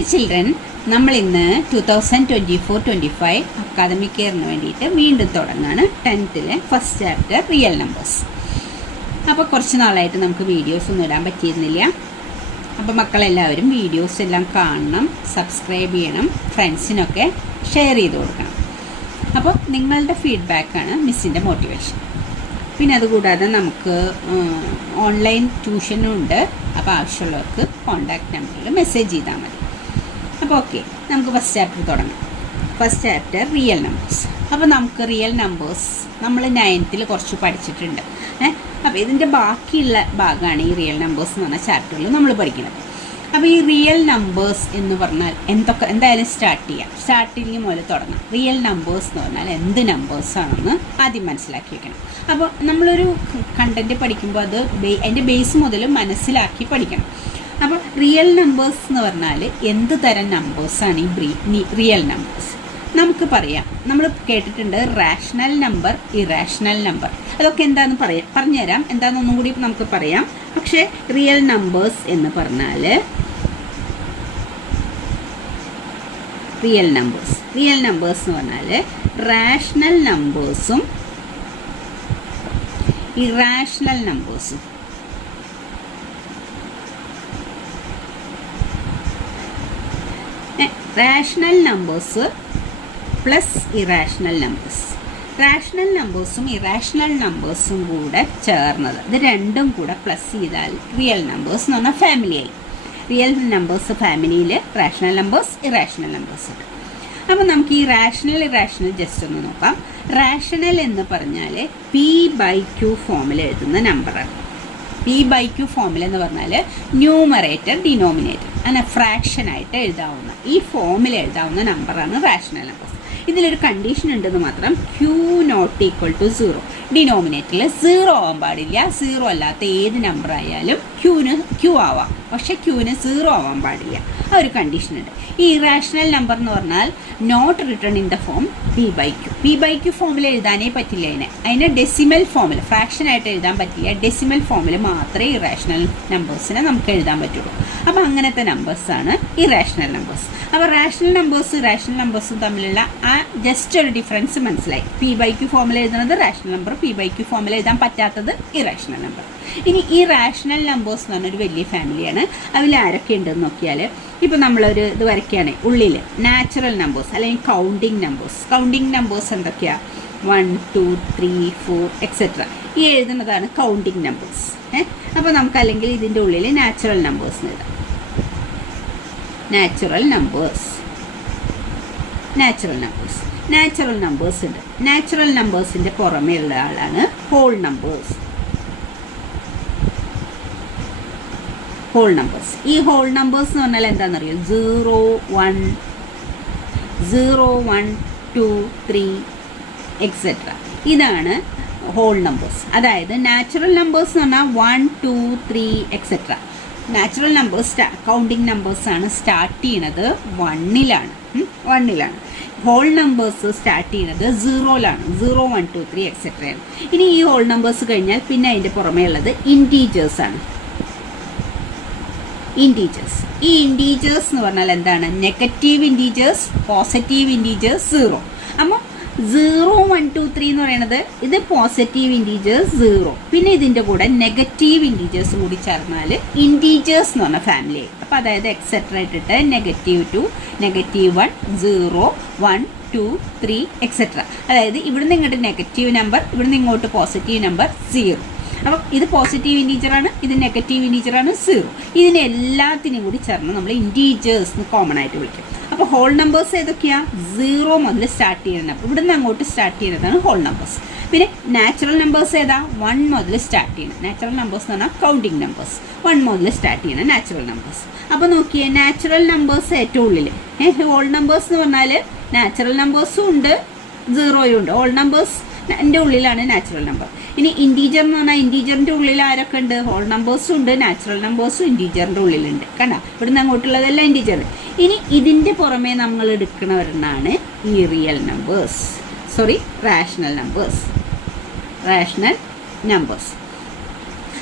Dear children, നമ്മൾ ഇന്ന് 2024-25 academic ഇയറിന് വേണ്ടിയിട്ട് വീണ്ടും തുടങ്ങുകയാണ് 10th first chapter real numbers. അപ്പോൾ കുറച്ച് നാളായിട്ട് നമുക്ക് വീഡിയോസ് ഒന്നും ഇടാൻ പറ്റിയിരുന്നില്ല. അപ്പോൾ മക്കളെല്ലാവരും വീഡിയോസ് എല്ലാം കാണണം, സബ്സ്ക്രൈബ് ചെയ്യണം, ഫ്രണ്ട്സിനൊക്കെ ഷെയർ ചെയ്ത് കൊടുക്കണം. അപ്പോൾ നിങ്ങളുടെ ഫീഡ്ബാക്കാണ് മിസ്സിൻ്റെ മോട്ടിവേഷൻ. പിന്നെ അതുകൂടാതെ നമുക്ക് ഓൺലൈൻ ട്യൂഷനും ഉണ്ട്. അപ്പോൾ ആവശ്യമുള്ളവർക്ക് കോൺടാക്റ്റ് നമ്പറിൽ മെസ്സേജ് ചെയ്താൽ മതി. അപ്പോൾ ഓക്കെ, നമുക്ക് ഫസ്റ്റ് ചാപ്റ്റർ തുടങ്ങാം. First chapter real numbers. അപ്പോൾ നമുക്ക് റിയൽ നമ്പേഴ്സ് നമ്മൾ 9th കുറച്ച് പഠിച്ചിട്ടുണ്ട്. അപ്പോൾ ഇതിൻ്റെ ബാക്കിയുള്ള ഭാഗമാണ് ഈ റിയൽ നമ്പേഴ്സ് എന്ന് പറഞ്ഞ ചാപ്റ്ററിൽ നമ്മൾ പഠിക്കുന്നത്. അപ്പോൾ ഈ റിയൽ നമ്പേഴ്സ് എന്ന് പറഞ്ഞാൽ എന്തായാലും സ്റ്റാർട്ട് ചെയ്യാം. സ്റ്റാർട്ടിങ് മുതൽ തുടങ്ങാം. റിയൽ നമ്പേഴ്സ് എന്ന് പറഞ്ഞാൽ എന്ത് നമ്പേഴ്സാണെന്ന് ആദ്യം മനസ്സിലാക്കി വെക്കണം. അപ്പോൾ നമ്മളൊരു കണ്ടൻറ്റ് പഠിക്കുമ്പോൾ അത് അതിൻ്റെ ബേസ് മുതൽ മനസ്സിലാക്കി പഠിക്കണം. അപ്പോൾ റിയൽ നമ്പേഴ്സ് എന്ന് പറഞ്ഞാൽ എന്ത് തരം നമ്പേഴ്സാണ് ഈ റിയൽ നമ്പേഴ്സ്? നമുക്ക് പറയാം, നമ്മൾ കേട്ടിട്ടുണ്ട് റാഷണൽ നമ്പർ, ഇറാഷണൽ നമ്പർ. അതൊക്കെ എന്താണെന്ന് പറഞ്ഞുതരാം. എന്താണെന്നൊന്നും കൂടി നമുക്ക് പറയാം. പക്ഷേ റിയൽ നമ്പേഴ്സ് എന്ന് പറഞ്ഞാൽ റിയൽ നമ്പേഴ്സ് എന്ന് പറഞ്ഞാൽ റാഷണൽ നമ്പേഴ്സും ഇറാഷണൽ നമ്പേഴ്സും. Rational numbers plus irrational numbers. Rational നമ്പേഴ്സും ഇറാഷണൽ നമ്പേഴ്സും കൂടെ ചേർന്നത്, ഇത് രണ്ടും കൂടെ പ്ലസ് ചെയ്താൽ റിയൽ നമ്പേഴ്സ് എന്ന് പറഞ്ഞാൽ ഫാമിലിയായി. റിയൽ നമ്പേഴ്സ് ഫാമിലിയിൽ റാഷണൽ നമ്പേഴ്സ്, ഇറാഷണൽ നമ്പേഴ്സ് ഉണ്ട്. അപ്പോൾ നമുക്ക് ഈ റാഷണൽ ഇറാഷണൽ ജസ്റ്റ് ഒന്ന് നോക്കാം. റാഷണൽ എന്ന് പറഞ്ഞാൽ P/Q ഫോമിൽ എഴുതുന്ന നമ്പറാണ്. P/Q ഫോമിൽ എന്ന് പറഞ്ഞാൽ ന്യൂമറേറ്റർ ഡിനോമിനേറ്റർ അങ്ങനെ ഫ്രാക്ഷനായിട്ട് എഴുതാവുന്ന ഈ ഫോമിൽ എഴുതാവുന്ന നമ്പറാണ് റാഷണൽ നമ്പേഴ്സ്. ഇതിലൊരു കണ്ടീഷൻ ഉണ്ടെന്ന് മാത്രം, Q≠0. ഡിനോമിനേറ്ററിൽ 0 ആവാൻ പാടില്ല. 0 അല്ലാത്ത ഏത് നമ്പർ ആയാലും Q ആവാം, പക്ഷെ Qന് 0 ആവാൻ പാടില്ല. ആ ഒരു കണ്ടീഷൻ ഉണ്ട്. ഈ ഇറാഷണൽ നമ്പർ എന്ന് പറഞ്ഞാൽ not written in the form P/Q ഫോമിൽ എഴുതാനേ പറ്റില്ല. അതിനെ ഡെസിമൽ ഫോമിൽ, ഫ്രാക്ഷനായിട്ട് എഴുതാൻ പറ്റില്ല. ഡെസിമൽ ഫോമിൽ മാത്രമേ ഇറാഷണൽ നമ്പേഴ്സിനെ നമുക്ക് എഴുതാൻ പറ്റുള്ളൂ. അപ്പോൾ അങ്ങനത്തെ നമ്പേഴ്സാണ് ഇറാഷണൽ നമ്പേഴ്സ്. അപ്പോൾ റാഷണൽ നമ്പേഴ്സും തമ്മിലുള്ള ആ ജസ്റ്റ് ഒരു ഡിഫറൻസ് മനസ്സിലായി. P/Q ഫോമിൽ എഴുതുന്നത് റാഷണൽ നമ്പർ, P/Q ഫോമിൽ എഴുതാൻ പറ്റാത്തത് ഇറാഷണൽ നമ്പർ. ഇനി ഈ റാഷണൽ നമ്പേഴ്സ് എന്ന് പറഞ്ഞൊരു വലിയ ഫാമിലിയാണ്. അതിൽ ആരൊക്കെ ഉണ്ടെന്ന് നോക്കിയാൽ, ഇപ്പോൾ നമ്മളൊരു ഇത് വരയ്ക്കുകയാണ് ഉള്ളിൽ നാച്ചുറൽ നമ്പേഴ്സ് അല്ലെങ്കിൽ കൗണ്ടിങ് നമ്പേഴ്സ് എന്തൊക്കെയാണ്? 1, 2, 3, 4 എക്സെട്ര. ഈ എഴുതുന്നതാണ് കൗണ്ടിങ് നമ്പേഴ്സ്. അപ്പോൾ നമുക്ക് അല്ലെങ്കിൽ ഇതിൻ്റെ ഉള്ളിൽ നാച്ചുറൽ നമ്പേഴ്സ് എഴുതാം. നാച്ചുറൽ നമ്പേഴ്സ് ഉണ്ട്. നാച്ചുറൽ നമ്പേഴ്സിൻ്റെ പുറമേ ഉള്ള ആളാണ് ഹോൾ നമ്പേഴ്സ്. ഈ ഹോൾ നമ്പേഴ്സ് എന്ന് പറഞ്ഞാൽ എന്താണെന്നറിയോ? 0, 1, 2, 3 എക്സെട്ര. ഇതാണ് ഹോൾ നമ്പേഴ്സ്. അതായത് നാച്ചുറൽ നമ്പേഴ്സ് എന്ന് പറഞ്ഞാൽ 1, 2, 3 എക്സെട്ര. നാച്ചുറൽ നമ്പേഴ്സ് കൗണ്ടിങ് നമ്പേഴ്സാണ് സ്റ്റാർട്ട് ചെയ്യണത് 1ലാണ്. ഹോൾ നമ്പേഴ്സ് സ്റ്റാർട്ട് ചെയ്യുന്നത് 0ലാണ്. 0, 1, 2, 3 എക്സെട്രയാണ്. ഇനി ഈ ഹോൾ നമ്പേഴ്സ് കഴിഞ്ഞാൽ പിന്നെ അതിൻ്റെ പുറമേ ഉള്ളത് ഇൻറ്റീജേഴ്സാണ്. ഈ ഇൻറ്റീജേഴ്സ് എന്ന് പറഞ്ഞാൽ എന്താണ്? Negative integers, positive integers, 0. അപ്പോൾ 0, 1, 2, 3 എന്ന് പറയുന്നത് ഇത് പോസിറ്റീവ് ഇൻറ്റീജേഴ്സ് 0. പിന്നെ ഇതിൻ്റെ കൂടെ നെഗറ്റീവ് ഇൻറ്റീജേഴ്സ് കൂടി ചേർന്നാൽ ഇൻറ്റീജേഴ്സ് എന്ന് പറഞ്ഞ ഫാമിലി ആയി. അപ്പോൾ അതായത് എക്സെട്ര ഇട്ടിട്ട് -2, -1, 0, 1, 2, 3 എക്സെട്ര. അതായത് ഇവിടുന്ന് ഇങ്ങോട്ട് നെഗറ്റീവ് നമ്പർ, ഇവിടുന്ന് ഇങ്ങോട്ട് പോസിറ്റീവ് നമ്പർ 0. അപ്പം ഇത് പോസിറ്റീവ് ഇൻറ്റീജറാണ്, ഇത് നെഗറ്റീവ് ഇൻറ്റീജറാണ് 0. ഇതിനെല്ലാത്തിനും കൂടി ചേർന്ന് നമ്മൾ ഇൻറ്റീജേഴ്സ് എന്ന് കോമൺ ആയിട്ട് വിളിക്കും. അപ്പോൾ ഹോൾ നമ്പേഴ്സ് ഏതൊക്കെയാണ്? 0 മുതൽ സ്റ്റാർട്ട് ചെയ്യുന്ന, ഇവിടുന്ന് അങ്ങോട്ട് സ്റ്റാർട്ട് ചെയ്യുന്നതാണ് ഹോൾ നമ്പേഴ്സ്. പിന്നെ നാച്ചുറൽ നമ്പേഴ്സ് ഏതാ? 1 മുതൽ സ്റ്റാർട്ട് ചെയ്യുന്നത്. നാച്ചുറൽ നമ്പേഴ്സ് എന്ന് പറഞ്ഞാൽ കൗണ്ടിങ് നമ്പേഴ്സ്. 1 മുതൽ സ്റ്റാർട്ട് ചെയ്യുന്ന നാച്ചുറൽ നമ്പേഴ്സ്. അപ്പോൾ നോക്കിയേ, നാച്ചുറൽ നമ്പേഴ്സ് ഏറ്റവും ഉള്ളിൽ. ഹോൾ നമ്പേഴ്സ് എന്ന് പറഞ്ഞാൽ നാച്ചുറൽ നമ്പേഴ്സും ഉണ്ട്, 0യും ഉണ്ട്. ഹോൾ നമ്പേഴ്സ് എൻ്റെ ഉള്ളിലാണ് നാച്ചുറൽ നമ്പർ. ഇനി ഇൻറ്റീജർ എന്ന് പറഞ്ഞാൽ ഇൻറ്റീജറിൻ്റെ ഉള്ളിൽ ആരൊക്കെ ഉണ്ട്? ഹോൾ നമ്പേഴ്സും ഉണ്ട്, നാച്ചുറൽ നമ്പേഴ്സും ഇൻറ്റീജറിൻ്റെ ഉള്ളിലുണ്ട്. കണ്ടോ, ഇവിടുന്ന് അങ്ങോട്ടുള്ളതെല്ലാം ഇൻറ്റീജർ. ഇനി ഇതിൻ്റെ പുറമേ നമ്മൾ എടുക്കുന്നവരെന്നാണ് ഈ റാഷണൽ നമ്പേഴ്സ്.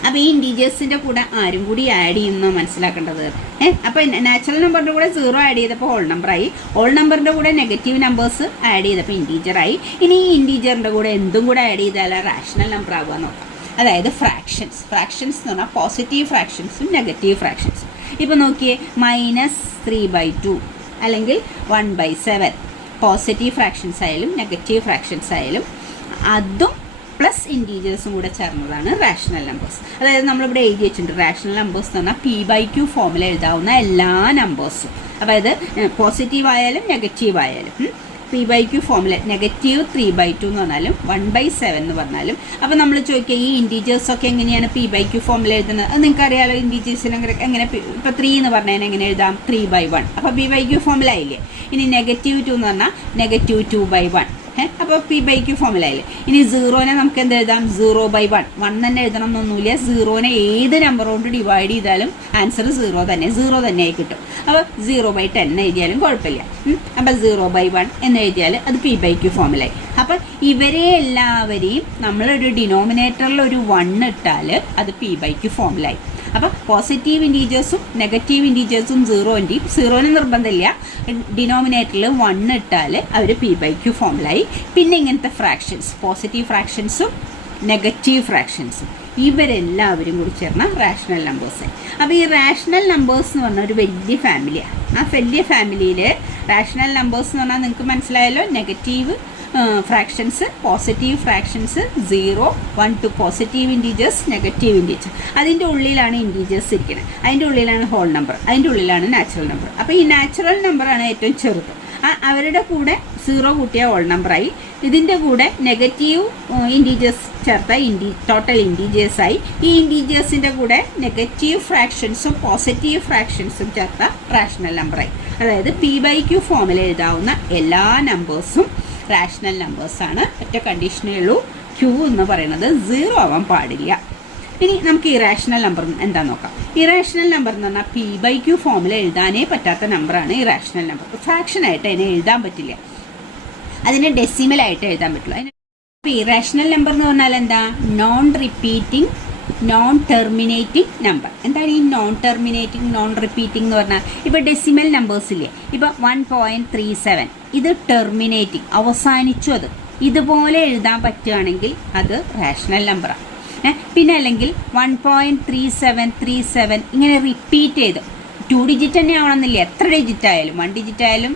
അപ്പോൾ ഈ ഇൻറ്റീജേഴ്സിൻ്റെ കൂടെ ആരും കൂടി ആഡ് ചെയ്യുന്നു മനസ്സിലാക്കേണ്ടത്. അപ്പോൾ നാച്ചുറൽ നമ്പറിൻ്റെ കൂടെ 0 ആഡ് ചെയ്തപ്പോൾ ഹോൾ നമ്പറായി, ഹോൾ നമ്പറിൻ്റെ കൂടെ നെഗറ്റീവ് നമ്പേഴ്സ് ആഡ് ചെയ്തപ്പോൾ ഇൻറ്റീജറായി. ഇനി ഈ ഇൻറ്റീജറിൻ്റെ കൂടെ എന്തും കൂടെ ആഡ് ചെയ്താൽ റാഷണൽ നമ്പർ ആവുക നോക്കാം. അതായത് ഫ്രാക്ഷൻസ് എന്ന് പറഞ്ഞാൽ പോസിറ്റീവ് ഫ്രാക്ഷൻസും നെഗറ്റീവ് ഫ്രാക്ഷൻസും. ഇപ്പോൾ നോക്കിയേ, -3/2 അല്ലെങ്കിൽ 1/7 പോസിറ്റീവ് ഫ്രാക്ഷൻസ് ആയാലും നെഗറ്റീവ് ഫ്രാക്ഷൻസ് ആയാലും അതും പ്ലസ് ഇൻറ്റീജേഴ്സും കൂടെ ചേർന്നതാണ് റാഷണൽ നമ്പേഴ്സ്. അതായത് നമ്മളിവിടെ എഴുതി വെച്ചിട്ടുണ്ട് റാഷണൽ നമ്പേഴ്സ് എന്ന് പറഞ്ഞാൽ P/Q ഫോമിൽ എഴുതാവുന്ന എല്ലാ നമ്പേഴ്സും. അതായത് പോസിറ്റീവ് ആയാലും നെഗറ്റീവ് ആയാലും P/Q ഫോമിൽ -3/2 എന്ന് പറഞ്ഞാലും 1/7 എന്ന് പറഞ്ഞാലും. അപ്പോൾ നമ്മൾ ചോദിക്കുക ഈ ഇൻറ്റീജേഴ്സൊക്കെ എങ്ങനെയാണ് P/Q ഫോമിൽ എഴുതുന്നത്? അത് നിങ്ങൾക്ക് അറിയാലോ. ഇൻറ്റീജേഴ്സിന് എങ്ങനെ ഇപ്പോൾ 3 എന്ന് പറഞ്ഞാൽ എങ്ങനെ എഴുതാം? 3/1. അപ്പോൾ P/Q ഫോമിലായില്ലേ. ഇനി -2 എന്ന് പറഞ്ഞാൽ -2/1. അപ്പോൾ P/Q ഫോമിലായില്ലേ. ഇനി 0നെ നമുക്ക് എന്ത് എഴുതാം? 0/1. 1 തന്നെ എഴുതണം എന്നൊന്നുമില്ല. 0നെ ഏത് നമ്പർ കൊണ്ട് ഡിവൈഡ് ചെയ്താലും ആൻസർ 0 തന്നെ ആയി കിട്ടും. അപ്പോൾ 0/10 എഴുതിയാലും കുഴപ്പമില്ല. അപ്പോൾ 0/1 എന്ന് എഴുതിയാൽ അത് P/Q ഫോമിലായി. അപ്പം ഇവരെ എല്ലാവരെയും നമ്മളൊരു ഡിനോമിനേറ്ററിൽ ഒരു 1 ഇട്ടാൽ അത് P/Q ഫോമിലായി. അപ്പോൾ പോസിറ്റീവ് ഇൻറ്റീജേഴ്സും നെഗറ്റീവ് ഇൻറ്റീജേഴ്സും 0ന് നിർബന്ധമില്ല. ഡിനോമിനേറ്ററിൽ 1 ഇട്ടാൽ അവർ P/Q ഫോമിലായി. പിന്നെ ഇങ്ങനത്തെ ഫ്രാക്ഷൻസ്, പോസിറ്റീവ് ഫ്രാക്ഷൻസും നെഗറ്റീവ് ഫ്രാക്ഷൻസും, ഇവരെല്ലാവരും കൂടി ചേർന്ന റാഷണൽ നമ്പേഴ്സായി. അപ്പോൾ ഈ റാഷണൽ നമ്പേഴ്സ് എന്ന് പറഞ്ഞാൽ ഒരു വലിയ ഫാമിലിയാണ്. ആ വലിയ ഫാമിലിയിൽ റാഷണൽ നമ്പേഴ്സ് എന്ന് പറഞ്ഞാൽ നിങ്ങൾക്ക് മനസ്സിലായല്ലോ. Negative fractions, positive fractions, 0, 1 to positive integers, negative integers. അതിൻ്റെ ഉള്ളിലാണ് ഇൻറ്റീജേഴ്സ് ഇരിക്കുന്നത്, അതിൻ്റെ ഉള്ളിലാണ് ഹോൾ നമ്പർ, അതിൻ്റെ ഉള്ളിലാണ് നാച്ചുറൽ നമ്പർ. അപ്പോൾ ഈ നാച്ചുറൽ നമ്പറാണ് ഏറ്റവും ചെറുത്. അവരുടെ കൂടെ 0 കൂട്ടിയ ഹോൾ നമ്പറായി. ഇതിൻ്റെ കൂടെ നെഗറ്റീവ് ഇൻറ്റീജേഴ്സ് ചേർത്ത ടോട്ടൽ ഇൻറ്റീജേഴ്സായി. ഈ ഇൻറ്റീജേഴ്സിൻ്റെ കൂടെ നെഗറ്റീവ് ഫ്രാക്ഷൻസും പോസിറ്റീവ് ഫ്രാക്ഷൻസും ചേർത്ത റാഷണൽ നമ്പറായി. അതായത് P/Q ഫോമിൽ എഴുതാവുന്ന എല്ലാ നമ്പേഴ്സും റാഷണൽ നമ്പേഴ്സാണ്. ഒറ്റ കണ്ടീഷനേ ഉള്ളൂ, Q എന്ന് പറയുന്നത് 0 ആവാൻ പാടില്ല. ഇനി നമുക്ക് ഇറാഷണൽ നമ്പർ എന്താണെന്ന് നോക്കാം. ഇറാഷണൽ നമ്പർ എന്ന് പറഞ്ഞാൽ P/Q ഫോമിൽ എഴുതാനേ പറ്റാത്ത നമ്പറാണ് ഇറാഷണൽ നമ്പർ. ഫ്രാക്ഷനായിട്ട് അതിനെ എഴുതാൻ പറ്റില്ല, അതിനെ ഡെസിമലായിട്ട് എഴുതാൻ പറ്റില്ല. അപ്പോൾ ഇറാഷണൽ നമ്പർ എന്ന് പറഞ്ഞാൽ എന്താ? Non repeating, non terminating number. എന്താണ് ഈ നോൺ ടെർമിനേറ്റിംഗ്, നോൺ റിപ്പീറ്റിംഗ് എന്ന് പറഞ്ഞാൽ? ഇപ്പോൾ ഡെസിമൽ നമ്പേഴ്സ് ഇല്ലേ, ഇപ്പോൾ 1.37 ഇത് ടെർമിനേറ്റിംഗ്, അവസാനിച്ചു. അത് ഇതുപോലെ എഴുതാൻ പറ്റുകയാണെങ്കിൽ അത് റാഷണൽ നമ്പറാണ്. പിന്നെ അല്ലെങ്കിൽ 1.3737 ഇങ്ങനെ റിപ്പീറ്റ് ചെയ്ത് 2 ഡിജിറ്റ് തന്നെ ആവണമെന്നില്ല, എത്ര ഡിജിറ്റ് ആയാലും 1 ഡിജിറ്റ് ആയാലും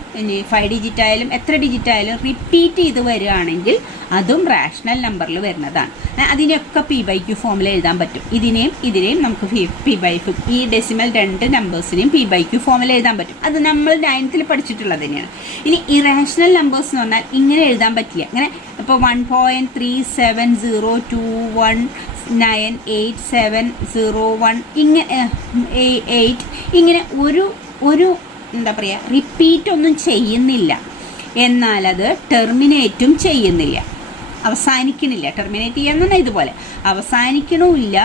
5 ഡിജിറ്റ് ആയാലും എത്ര ഡിജിറ്റ് ആയാലും റിപ്പീറ്റ് ചെയ്ത് വരികയാണെങ്കിൽ അതും റാഷണൽ നമ്പറിൽ വരുന്നതാണ്. അതിനെയൊക്കെ P/Q ഫോമിൽ എഴുതാൻ പറ്റും. ഇതിനെയും നമുക്ക് P/Q, ഈ ഡെസിമൽ 2 നമ്പേഴ്സിനെയും P/Q ഫോമിൽ എഴുതാൻ പറ്റും. അത് നമ്മൾ 9th പഠിച്ചിട്ടുള്ളത് തന്നെയാണ്. ഇനി ഇറാഷണൽ നമ്പേഴ്സ് എന്ന് പറഞ്ഞാൽ ഇങ്ങനെ എഴുതാൻ പറ്റില്ല. ഇങ്ങനെ ഇപ്പോൾ 1.3702198701 ഇങ്ങനെ 8 ഇങ്ങനെ ഒരു എന്താ പറയുക, റിപ്പീറ്റ് ഒന്നും ചെയ്യുന്നില്ല, എന്നാൽ അത് ടെർമിനേറ്റും ചെയ്യുന്നില്ല, അവസാനിക്കണില്ല. ടെർമിനേറ്റ് ചെയ്യാന്ന് ഇതുപോലെ അവസാനിക്കണമില്ല,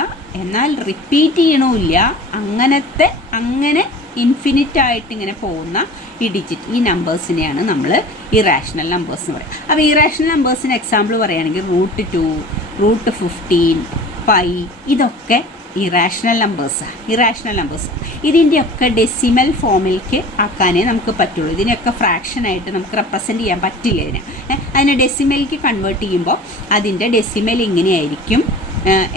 എന്നാൽ റിപ്പീറ്റ് ചെയ്യണമില്ല. അങ്ങനെ ഇൻഫിനിറ്റ് ആയിട്ട് ഇങ്ങനെ പോകുന്ന ഈ ഡിജിറ്റ്, ഈ നമ്പേഴ്സിനെയാണ് നമ്മൾ ഇറാഷണൽ നമ്പേഴ്സ് എന്ന് പറയുക. അപ്പോൾ ഇറാഷണൽ നമ്പേഴ്സിന് എക്സാമ്പിൾ പറയുകയാണെങ്കിൽ √2, √15, പൈ, ഇതൊക്കെ ഇറാഷണൽ നമ്പേഴ്സ്. ഇതിൻ്റെയൊക്കെ ഡെസിമൽ ഫോമിലേക്ക് ആക്കാനേ നമുക്ക് പറ്റുള്ളൂ. ഇതിനെയൊക്കെ ഫ്രാക്ഷനായിട്ട് നമുക്ക് റെപ്രസെൻറ്റ് ചെയ്യാൻ പറ്റില്ല. അതിനെ ഡെസിമലിലേക്ക് കൺവേർട്ട് ചെയ്യുമ്പോൾ അതിൻ്റെ ഡെസിമൽ ഇങ്ങനെയായിരിക്കും.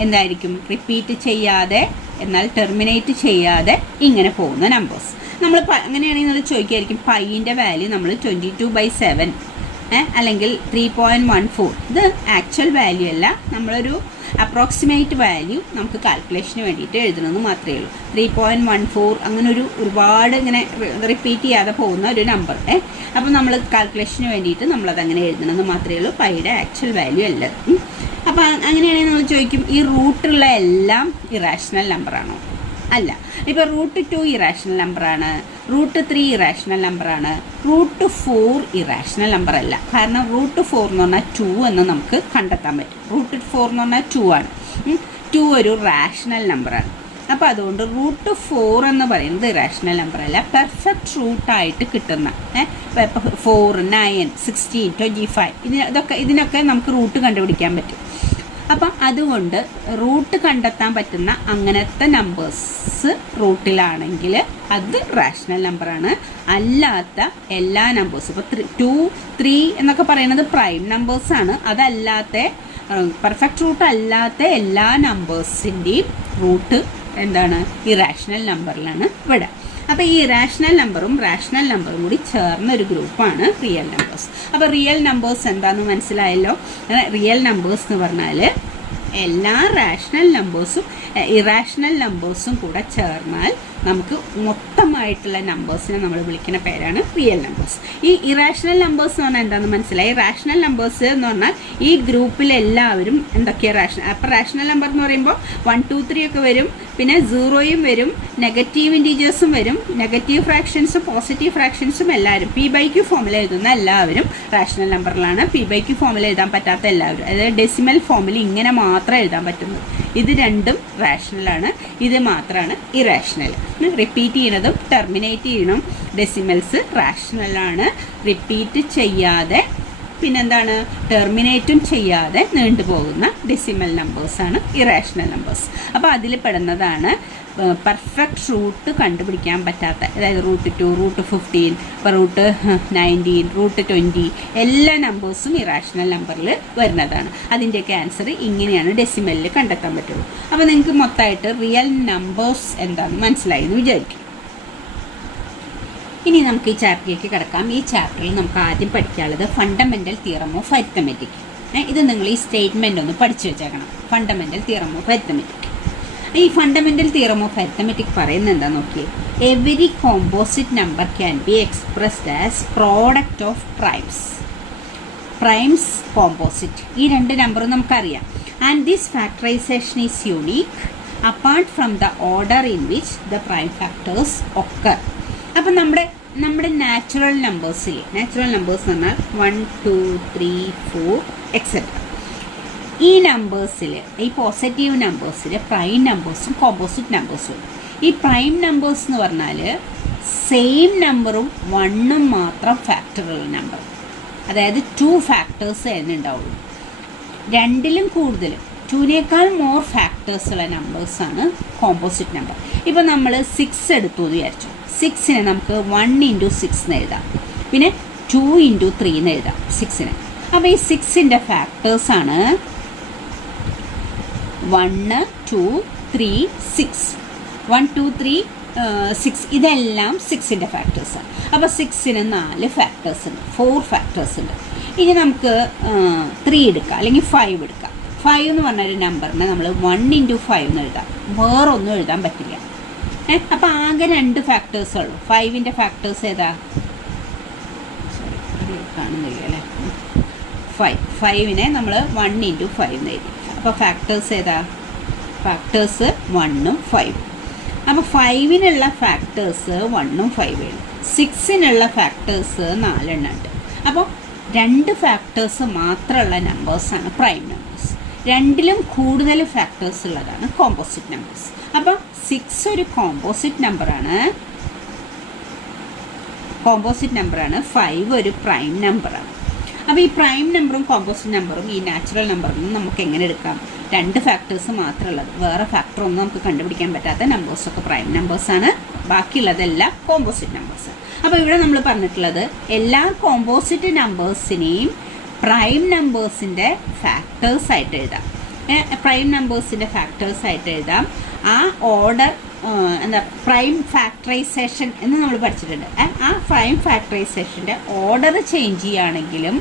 എന്തായിരിക്കും? റിപ്പീറ്റ് ചെയ്യാതെ എന്നാൽ ടെർമിനേറ്റ് ചെയ്യാതെ ഇങ്ങനെ പോകുന്ന നമ്പേഴ്സ്. നമ്മൾ അങ്ങനെയാണെങ്കിൽ നമ്മൾ ചോദിക്കുമായിരിക്കും പൈൻ്റെ വാല്യൂ നമ്മൾ 22/7 അല്ലെങ്കിൽ 3.14. ഇത് ആക്ച്വൽ വാല്യൂ അല്ല, നമ്മളൊരു അപ്രോക്സിമേറ്റ് വാല്യൂ നമുക്ക് കാൽക്കുലേഷന് വേണ്ടിയിട്ട് എഴുതണമെന്ന് മാത്രമേ ഉള്ളൂ. 3.14 അങ്ങനെ ഒരുപാട് ഇങ്ങനെ റിപ്പീറ്റ് ചെയ്യാതെ പോകുന്ന ഒരു നമ്പർ. അപ്പോൾ നമ്മൾ കാൽക്കുലേഷന് വേണ്ടിയിട്ട് നമ്മളതങ്ങനെ എഴുതണമെന്ന് മാത്രമേ ഉള്ളൂ, പൈയുടെ ആക്ച്വൽ വാല്യൂ അല്ല. അപ്പോൾ അങ്ങനെയാണെങ്കിൽ നമ്മൾ ചോദിക്കും ഈ റൂട്ടുള്ള എല്ലാം ഇറാഷണൽ നമ്പറാണോ? അല്ല. ഇപ്പോൾ √2 ഇറാഷണൽ നമ്പറാണ്, √3 ഇറാഷണൽ നമ്പറാണ്, √4 ഇറാഷണൽ നമ്പർ അല്ല. കാരണം √4 എന്ന് പറഞ്ഞാൽ 2 എന്ന് നമുക്ക് കണ്ടെത്താൻ പറ്റും. √4 എന്ന് പറഞ്ഞാൽ 2 ആണ്. 2 ഒരു റാഷണൽ നമ്പറാണ്. അപ്പോൾ അതുകൊണ്ട് √4 എന്ന് പറയുന്നത് ഇറാഷണൽ നമ്പർ അല്ല, പെർഫെക്റ്റ് റൂട്ടായിട്ട് കിട്ടുന്ന 4, 9, 16, 25 ഇതിനൊക്കെ നമുക്ക് റൂട്ട് കണ്ടുപിടിക്കാൻ പറ്റും. അപ്പം അതുകൊണ്ട് റൂട്ട് കണ്ടെത്താൻ പറ്റുന്ന അങ്ങനത്തെ നമ്പേഴ്സ് റൂട്ടിലാണെങ്കിൽ അത് റാഷണൽ നമ്പറാണ്. അല്ലാത്ത എല്ലാ നമ്പേഴ്സും ഇപ്പോൾ 2, 3 എന്നൊക്കെ പറയുന്നത് പ്രൈം നമ്പേഴ്സാണ്. അതല്ലാത്ത പെർഫെക്റ്റ് റൂട്ട് അല്ലാത്ത എല്ലാ നമ്പേഴ്സിൻ്റെയും റൂട്ട് എന്താണ്? ഇറാഷണൽ നമ്പറിലാണ് ഇവിടെ. അപ്പോൾ ഈ ഇറാഷണൽ നമ്പറും റാഷണൽ നമ്പറും കൂടി ചേർന്ന ഒരു ഗ്രൂപ്പാണ് റിയൽ നമ്പേഴ്സ്. അപ്പോൾ റിയൽ നമ്പേഴ്സ് എന്താണെന്ന് മനസ്സിലായല്ലോ. റിയൽ നമ്പേഴ്സ് എന്ന് പറഞ്ഞാൽ എല്ലാ റാഷണൽ നമ്പേഴ്സും ഇറാഷണൽ നമ്പേഴ്സും കൂടെ ചേർന്നാൽ നമുക്ക് മൊത്തമായിട്ടുള്ള നമ്പേഴ്സിനെ നമ്മൾ വിളിക്കുന്ന പേരാണ് റിയൽ നമ്പേഴ്സ്. ഈ ഇറാഷണൽ നമ്പേഴ്സ് എന്ന് പറഞ്ഞാൽ എന്താണെന്ന് മനസ്സിലായി. റാഷണൽ നമ്പേഴ്സ് എന്ന് പറഞ്ഞാൽ ഈ ഗ്രൂപ്പിലെല്ലാവരും എന്തൊക്കെയാണ് റാഷണൽ. അപ്പോൾ റാഷണൽ നമ്പർ എന്ന് പറയുമ്പോൾ 1, 2, 3 ഒക്കെ വരും. പിന്നെ 0യും വരും, നെഗറ്റീവ് ഇൻറ്റീജേഴ്സും വരും, നെഗറ്റീവ് ഫ്രാക്ഷൻസും പോസിറ്റീവ് ഫ്രാക്ഷൻസും എല്ലാവരും P/Q ഫോമിൽ എഴുതുന്ന എല്ലാവരും റാഷണൽ നമ്പറിലാണ്. P/Q ഫോമിൽ എഴുതാൻ പറ്റാത്ത എല്ലാവരും, അതായത് ഡെസിമൽ ഫോമിൽ ഇങ്ങനെ മാത്രം എഴുതാൻ പറ്റുന്നത്. ഇത് രണ്ടും റാഷണലാണ്, ഇത് മാത്രമാണ് ഇറാഷണൽ. റിപ്പീറ്റ് ചെയ്യണതും ടെർമിനേറ്റ് ചെയ്യണം ഡെസിമൽസ് റാഷണലാണ്. റിപ്പീറ്റ് ചെയ്യാതെ പിന്നെന്താണ് ടെർമിനേറ്റും ചെയ്യാതെ നീണ്ടുപോകുന്ന ഡെസിമൽ നമ്പേഴ്സാണ് ഇറാഷണൽ നമ്പേഴ്സ്. അപ്പോൾ അതിൽ പെടുന്നതാണ് പെർഫെക്റ്റ് റൂട്ട് കണ്ടുപിടിക്കാൻ പറ്റാത്ത, അതായത് റൂട്ട് 2, റൂട്ട് 15, ഇപ്പോൾ റൂട്ട് 19, റൂട്ട് 20 എല്ലാ നമ്പേഴ്സും ഇറാഷണൽ നമ്പറിൽ വരുന്നതാണ്. അതിൻ്റെയൊക്കെ ആൻസർ ഇങ്ങനെയാണ് ഡെസിമലിൽ കണ്ടെത്താൻ പറ്റുള്ളൂ. അപ്പോൾ നിങ്ങൾക്ക് മൊത്തമായിട്ട് റിയൽ നമ്പേഴ്സ് എന്താണെന്ന് മനസ്സിലായി എന്ന് വിചാരിക്കും. ഇനി നമുക്ക് ഈ ചാപ്റ്ററിലേക്ക് കിടക്കാം. ഈ ചാപ്റ്ററിൽ നമുക്ക് ആദ്യം പഠിക്കാനുള്ളത് ഫണ്ടമെൻ്റൽ തിയറം ഓഫ് അരിത്തമെറ്റിക്. ഇത് നിങ്ങൾ ഈ സ്റ്റേറ്റ്മെൻ്റ് ഒന്ന് പഠിച്ചു വെച്ചേക്കണം. Fundamental theorem of arithmetic. ഈ ഫണ്ടമെൻ്റൽ തിയറം ഓഫ് അരിത്തമെറ്റിക് പറയുന്നത് എന്താ നോക്കിയേ. Every composite number can be expressed as product of primes. Primes composite ഈ രണ്ട് നമ്പറും നമുക്കറിയാം. And this factorisation is unique apart from the order in which the prime factors occur. അപ്പം നമ്മുടെ natural നമ്പേഴ്സിൽ, natural numbers എന്ന് പറഞ്ഞാൽ 1, 2, 3, 4 എക്സെട്ര, ഈ നമ്പേഴ്സിൽ, ഈ പോസിറ്റീവ് നമ്പേഴ്സിൽ പ്രൈം നമ്പേഴ്സും കോമ്പോസിറ്റ് നമ്പേഴ്സും. ഈ പ്രൈം നമ്പേഴ്സ് എന്ന് പറഞ്ഞാൽ സെയിം നമ്പറും 1ഉം മാത്രം ഫാക്ടറുള്ള നമ്പർ, അതായത് 2 ഫാക്ടേഴ്സ് തന്നെ ഉണ്ടാവുള്ളൂ. 2ലും കൂടുതൽ, 2നേക്കാൾ മോർ ഫാക്ടേഴ്സുള്ള നമ്പേഴ്സാണ് കോമ്പോസിറ്റ് നമ്പർ. ഇപ്പോൾ നമ്മൾ 6 എടുത്തു എന്ന് വിചാരിച്ചു. 6നെ നമുക്ക് 1 × 6 എന്ന് എഴുതാം, പിന്നെ 2 × 3 എന്ന് എഴുതാം 6നെ. അപ്പോൾ ഈ 6ൻ്റെ ഫാക്ടേഴ്സാണ് 1, 2, 3, 6. 1, 2, 3, 6 ഇതെല്ലാം 6ൻ്റെ ഫാക്ടേഴ്സാണ്. അപ്പോൾ 6ന് 4 ഫാക്ടേഴ്സ് ഉണ്ട്, 4 ഫാക്ടേഴ്സ് ഉണ്ട്. ഇനി നമുക്ക് 3 എടുക്കാം, അല്ലെങ്കിൽ 5 എടുക്കാം. 5 എന്ന് പറഞ്ഞൊരു നമ്പറിനെ നമ്മൾ 1 × 5 എന്ന് എഴുതാം, വേറൊന്നും എഴുതാൻ പറ്റില്ല. അപ്പോൾ ആകെ 2 ഫാക്ടേഴ്സേ ഉള്ളൂ. 5ൻ്റെ ഫാക്ടേഴ്സ് ഏതാ? കാണുന്നില്ല അല്ലേ. 5നെ നമ്മൾ 1 × 5 എന്ന് എഴുതി. അപ്പോൾ ഫാക്ടേഴ്സ് ഏതാ? ഫാക്ടേഴ്സ് 1ഉം 5ഉം. അപ്പോൾ 5നുള്ള ഫാക്ടേഴ്സ് 1ഉം 5ഉം. 6നുള്ള ഫാക്ടേഴ്സ് 4 ഉണ്ട്. അപ്പോൾ 2 ഫാക്ടേഴ്സ് മാത്രമുള്ള നമ്പേഴ്സാണ് പ്രൈം നമ്പേഴ്സ്. 2ലും കൂടുതൽ ഫാക്ടേഴ്സ് ഉള്ളതാണ് കോമ്പോസിറ്റ് നമ്പേഴ്സ്. അപ്പോൾ 6 ഒരു കോമ്പോസിറ്റ് നമ്പറാണ്, 5 ഒരു പ്രൈം നമ്പറാണ്. അപ്പോൾ ഈ പ്രൈം നമ്പറും കോമ്പോസിറ്റ് നമ്പറും ഈ നാച്ചുറൽ നമ്പറിൽ നമുക്ക് എങ്ങനെ എടുക്കാം? 2 ഫാക്ടേഴ്സ് മാത്രമുള്ളത്, വേറെ ഫാക്ടറൊന്നും നമുക്ക് കണ്ടുപിടിക്കാൻ പറ്റാത്ത നമ്പേഴ്സൊക്കെ പ്രൈം നമ്പേഴ്സാണ്. ബാക്കിയുള്ളതെല്ലാം കോമ്പോസിറ്റ് നമ്പേഴ്സ്. അപ്പോൾ ഇവിടെ നമ്മൾ പറഞ്ഞിട്ടുള്ളത് എല്ലാ കോമ്പോസിറ്റ് നമ്പേഴ്സിനെയും പ്രൈം നമ്പേഴ്സിൻ്റെ ഫാക്ടേഴ്സായിട്ട് എഴുതാം. പ്രൈം നമ്പേഴ്സിൻ്റെ ഫാക്ടേഴ്സായിട്ട് എഴുതാം. ആ ഓർഡർ എന്താ പ്രൈം ഫാക്ടറൈസേഷൻ എന്ന് നമ്മൾ പഠിച്ചിട്ടുണ്ട്. ആ പ്രൈം ഫാക്ടറൈസേഷൻ്റെ ഓർഡർ ചേഞ്ച് ചെയ്യുകയാണെങ്കിലും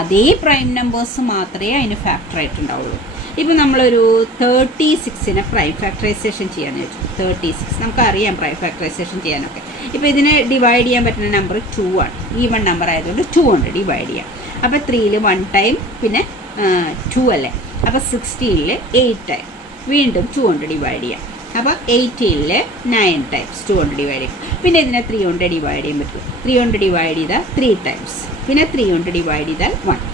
അതേ പ്രൈം നമ്പേഴ്സ് മാത്രമേ അതിന് ഫാക്ടറായിട്ടുണ്ടാവുള്ളൂ. ഇപ്പോൾ നമ്മളൊരു 36നെ പ്രൈം ഫാക്ടറൈസേഷൻ ചെയ്യാന്ന് വെച്ചു. 36 നമുക്കറിയാം പ്രൈം ഫാക്ടറൈസേഷൻ ചെയ്യാനൊക്കെ. ഇപ്പോൾ ഇതിനെ ഡിവൈഡ് ചെയ്യാൻ പറ്റുന്ന നമ്പർ 2 ആണ്. ഈവൺ നമ്പർ ആയതുകൊണ്ട് 2 കൊണ്ട് ഡിവൈഡ് ചെയ്യാം. അപ്പോൾ 3ൽ 1 ടൈം, പിന്നെ 2 അല്ലേ. അപ്പോൾ 16ൽ 8 ടൈം, വീണ്ടും 2 കൊണ്ട് ഡിവൈഡ് ചെയ്യാം. അപ്പോൾ 18ൽ 9 ടൈംസ് 2 കൊണ്ട് ഡിവൈഡ് ചെയ്യും. പിന്നെ ഇതിനെ 3 കൊണ്ട് ഡിവൈഡ് ചെയ്യാൻ പറ്റും. 3 കൊണ്ട് ഡിവൈഡ് ചെയ്താൽ 3 ടൈംസ്, പിന്നെ 3 കൊണ്ട് ഡിവൈഡ് ചെയ്താൽ 1.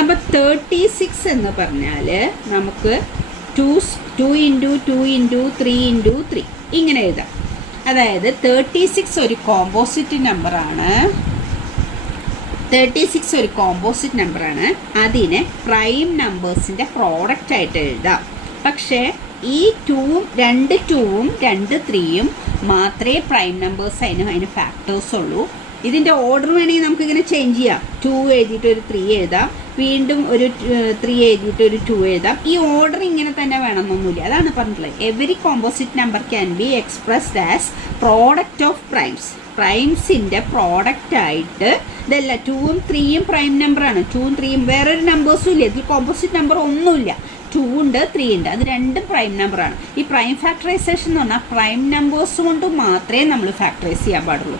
അപ്പോൾ 36 എന്ന് പറഞ്ഞാൽ നമുക്ക് 2 × 2 × 3 × 3 ഇങ്ങനെ എഴുതാം. അതായത് 36 ഒരു കോമ്പോസിറ്റ് നമ്പറാണ്. 36 ഒരു കോമ്പോസിറ്റ് നമ്പറാണ്. അതിനെ പ്രൈം നമ്പേഴ്സിൻ്റെ പ്രോഡക്റ്റ് ആയിട്ട് എഴുതാം. പക്ഷേ ഈ 2ഉം 2ഉം 3യും മാത്രമേ പ്രൈം നമ്പേഴ്സ് അതിന് ഫാക്ടേഴ്സ് ഉള്ളൂ. ഇതിൻ്റെ ഓർഡർ വേണമെങ്കിൽ നമുക്കിങ്ങനെ ചേഞ്ച് ചെയ്യാം. 2 എഴുതിയിട്ട് ഒരു 3 എഴുതാം, വീണ്ടും ഒരു 3 എഴുതിയിട്ട് ഒരു 2 എഴുതാം. ഈ ഓർഡർ ഇങ്ങനെ തന്നെ വേണമെന്നൊന്നുമില്ല. അതാണ് പറഞ്ഞിട്ടുള്ളത്. Every composite number can be expressed as product of primes. പ്രൈംസിൻ്റെ പ്രോഡക്റ്റ് ആയിട്ട് ഇതല്ല 2ഉം 3യും പ്രൈം നമ്പറാണ്. 2ഉം 3യും വേറൊരു നമ്പേഴ്സും ഇല്ല. ഇതിൽ കോമ്പോസിറ്റ് നമ്പർ ഒന്നുമില്ല. 2 ഉണ്ട് 3 ഉണ്ട്, അത് രണ്ടും പ്രൈം നമ്പറാണ്. ഈ പ്രൈം ഫാക്ടറൈസേഷൻ എന്ന് പറഞ്ഞാൽ പ്രൈം നമ്പേഴ്സ് കൊണ്ട് മാത്രമേ നമ്മൾ ഫാക്ടറൈസ് ചെയ്യാൻ പാടുള്ളൂ.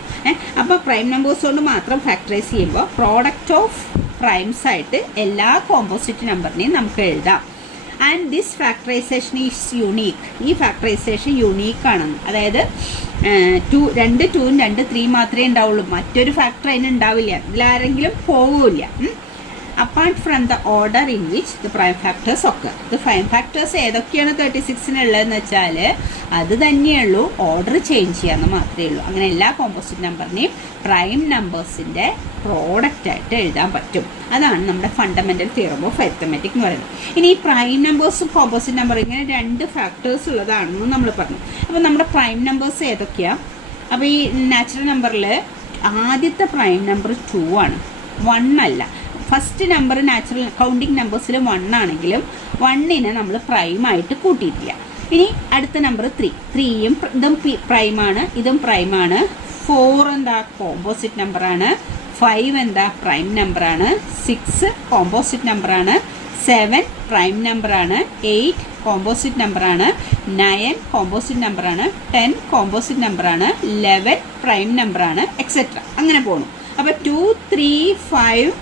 അപ്പോൾ പ്രൈം നമ്പേഴ്സ് കൊണ്ട് മാത്രം ഫാക്ടറൈസ് ചെയ്യുമ്പോൾ പ്രോഡക്റ്റ് ഓഫ് പ്രൈംസ് ആയിട്ട് എല്ലാ കോമ്പോസിറ്റ് നമ്പറിനെയും നമുക്ക് എഴുതാം. And this factorisation is unique. ഈ ഫാക്ടറൈസേഷൻ യുണീക്കാണ്. അതായത് 2ഉം 3 മാത്രമേ ഉണ്ടാവുള്ളൂ. മറ്റൊരു ഫാക്ടർ അതിന് ഉണ്ടാവില്ല. ഇതിലാരെങ്കിലും പോവില്ല. Apart from the order in which the prime factors ഒക്കെ. ഇത് പ്രൈം ഫാക്ടേഴ്സ് ഏതൊക്കെയാണ് 36-നുള്ളതെന്ന് വെച്ചാൽ അത് തന്നെയുള്ളൂ, ഓർഡർ ചേഞ്ച് ചെയ്യാമെന്ന് മാത്രമേ ഉള്ളൂ. അങ്ങനെ എല്ലാ കോമ്പോസിറ്റ് നമ്പറിനെയും പ്രൈം നമ്പേഴ്സിൻ്റെ പ്രോഡക്റ്റ് ആയിട്ട് എഴുതാൻ പറ്റും. അതാണ് നമ്മുടെ ഫണ്ടമെൻ്റൽ തിയറം ഓഫ് അരിത്മെറ്റിക് എന്ന് പറയുന്നത്. ഇനി ഈ പ്രൈം നമ്പേഴ്സും കോമ്പോസിറ്റ് നമ്പർ ഇങ്ങനെ 2 ഫാക്ടേഴ്സ് ഉള്ളതാണെന്ന് നമ്മൾ പറഞ്ഞു. അപ്പോൾ നമ്മുടെ പ്രൈം നമ്പേഴ്സ് ഏതൊക്കെയാണ്? അപ്പോൾ ഈ നാച്ചുറൽ നമ്പറിൽ ആദ്യത്തെ പ്രൈം നമ്പർ 2 ആണ്, 1 അല്ല. ഫസ്റ്റ് നമ്പർ നാച്ചുറൽ കൗണ്ടിങ് നമ്പേഴ്സിൽ 1 ആണെങ്കിലും 1നെ നമ്മൾ പ്രൈമായിട്ട് കൂട്ടിയിട്ടില്ല. ഇനി അടുത്ത നമ്പർ 3യും ഇതും പ്രൈമാണ്, ഇതും പ്രൈമാണ്. 4 എന്താ കോമ്പോസിറ്റ് നമ്പറാണ്. 5 എന്താ പ്രൈം നമ്പറാണ്. 6 കോമ്പോസിറ്റ് നമ്പറാണ്. 7 പ്രൈം നമ്പറാണ്. 8 കോമ്പോസിറ്റ് നമ്പറാണ്. 9 കോമ്പോസിറ്റ് നമ്പറാണ്. 10 കോമ്പോസിറ്റ് നമ്പറാണ്. 11 പ്രൈം നമ്പറാണ്, എക്സെട്ര. അങ്ങനെ പോകണം. അപ്പോൾ 2, 3, 5,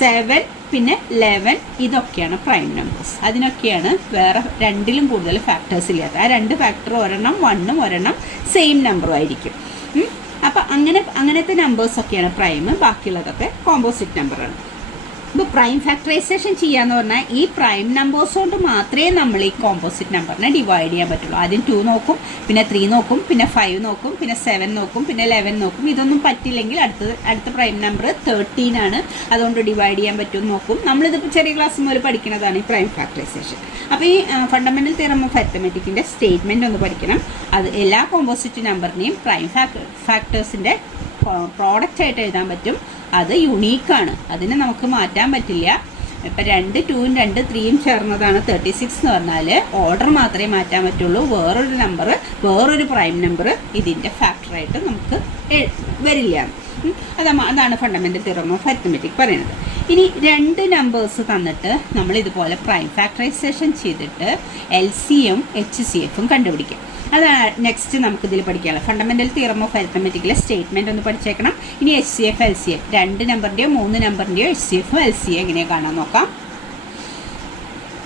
7 പിന്നെ 11 ഇതൊക്കെയാണ് പ്രൈം നമ്പേഴ്സ്. അതിനൊക്കെയാണ് വേറെ 2ലും കൂടുതൽ ഫാക്ടേഴ്സ് ഇല്ലാത്ത. ആ 2 ഫാക്ടർ ഒരെണ്ണം 1ഉം ഒരെണ്ണം സെയിം നമ്പറും ആയിരിക്കും. അപ്പം അങ്ങനത്തെ നമ്പേഴ്സൊക്കെയാണ് പ്രൈം. ബാക്കിയുള്ളതൊക്കെ കോമ്പോസിറ്റ് നമ്പറാണ്. ഇപ്പോൾ പ്രൈം ഫാക്ടറൈസേഷൻ ചെയ്യാന്ന് പറഞ്ഞാൽ ഈ പ്രൈം നമ്പേഴ്സ് കൊണ്ട് മാത്രമേ നമ്മൾ ഈ കോമ്പോസിറ്റ് നമ്പറിനെ ഡിവൈഡ് ചെയ്യാൻ പറ്റുള്ളൂ. ആദ്യം 2 നോക്കും, പിന്നെ 3 നോക്കും, പിന്നെ 5 നോക്കും, പിന്നെ 7 നോക്കും, പിന്നെ 11 നോക്കും. ഇതൊന്നും പറ്റില്ലെങ്കിൽ അടുത്ത പ്രൈം നമ്പർ 13 ആണ്, അതുകൊണ്ട് ഡിവൈഡ് ചെയ്യാൻ പറ്റുമെന്ന് നോക്കും. നമ്മളിതിപ്പോൾ ചെറിയ ക്ലാസ് മുതൽ പഠിക്കുന്നതാണ് ഈ പ്രൈം ഫാക്ടറൈസേഷൻ. അപ്പോൾ ഈ ഫണ്ടമെൻ്റൽ തിയറം ഓഫ് അരിത്മെറ്റിക്കിൻ്റെ സ്റ്റേറ്റ്മെൻറ്റ് ഒന്ന് പഠിക്കണം. അത് എല്ലാ കോമ്പോസിറ്റ് നമ്പറിനെയും പ്രൈം ഫാക്ടേഴ്സിൻ്റെ പ്രോഡക്റ്റ് ആയിട്ട് എഴുതാൻ പറ്റും. അത് യുണീക്കാണ്, അതിനെ നമുക്ക് മാറ്റാൻ പറ്റില്ല. ഇപ്പം 2, 2ഉം 2, 3യും ചേർന്നതാണ് 36 എന്ന് പറഞ്ഞാൽ ഓർഡർ മാത്രമേ മാറ്റാൻ പറ്റുള്ളൂ. വേറൊരു നമ്പർ, വേറൊരു പ്രൈം നമ്പർ ഇതിൻ്റെ ഫാക്ടറായിട്ട് നമുക്ക് വരില്ല. അതാണ് ഫണ്ടമെൻ്റൽ തിയറം ഓഫ് അരിത്മെറ്റിക് പറയുന്നത്. ഇനി 2 നമ്പേഴ്സ് തന്നിട്ട് നമ്മൾ ഇതുപോലെ പ്രൈം ഫാക്ടറൈസേഷൻ ചെയ്തിട്ട് LCM HCFും കണ്ടുപിടിക്കാം. അതാണ് നെക്സ്റ്റ് നമുക്കിതിൽ പഠിക്കാനുള്ളത്. ഫണ്ടമെൻ്റൽ തിയറം ഓഫ് അരിത്മെറ്റിക്കിലെ സ്റ്റേറ്റ്മെൻറ്റ് ഒന്ന് പഠിച്ചേക്കണം. ഇനി HCF LCM 2 നമ്പറിൻ്റെയോ 3 നമ്പറിൻ്റെയോ HCFും LCM എങ്ങനെയാണ് കാണാൻ നോക്കാം.